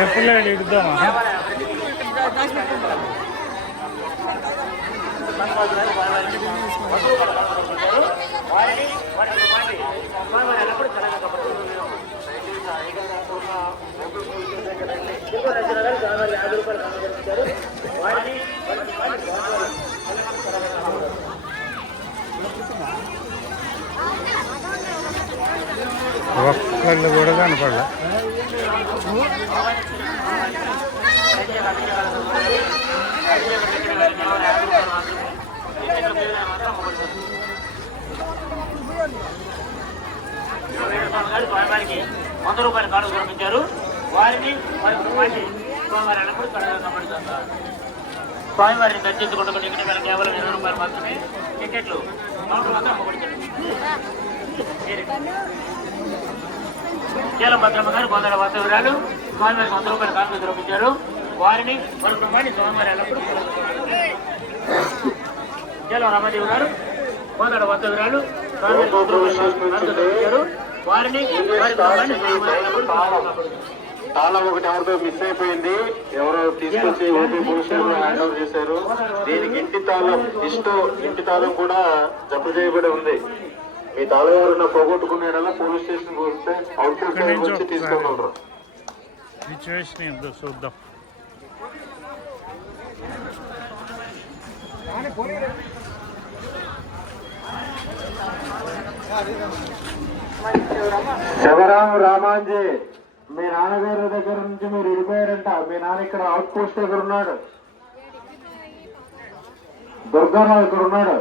చెప్పులే ఇద్దామా? ఒక్కళ్ళు కూడా కనపడలే. స్వామివారికి 100 రూపాయల కానుక సమర్పించారు. వారిని స్వామివారి కూడా కడగబడుతున్నారు. స్వామివారిని దర్శించుకుంటూ టికెట్ ధర కేవలం 20 రూపాయలు మాత్రమే. టికెట్లు కౌంటర్ మాత్రం అమ్మబడుతుంది. కేలం భద్రమ్మ గారు గోదావరి వాస్తవ్యురాలు స్వామివారికి 100 రూపాయల కానుక సమర్పించారు. వారిని మరొకమాని స్వామివారి ఎల్లప్పుడూ కేలం రామదేవి గారు గోదావరి వాస్తవ్యురాలు వారిని తాళం ఒకటి ఎవరితో మిస్ అయిపోయింది. ఎవరో తీసుకొచ్చి OP police station hand over చేశారు. దీనికి ఇంటి తాళం కూడా జప్తు చేయబడి ఉంది. మీ తాళం ఎవరైనా పోగొట్టుకునేలా పోలీస్ స్టేషన్ వస్తే అవుట్ సైడ్ వచ్చి తీసుకోగలరు. సిచ్యువేషన్ ఏంటో చూద్దాం. శివరాం రామాంజీ, మీ నాన్నగారి దగ్గర నుంచి మీరు వెళ్ళిపోయారంట. మీ నాన్న ఇక్కడ అవుట్ పోస్ట్ దగ్గర ఉన్నాడు. దుర్గారావు ఇక్కడ ఉన్నాడు.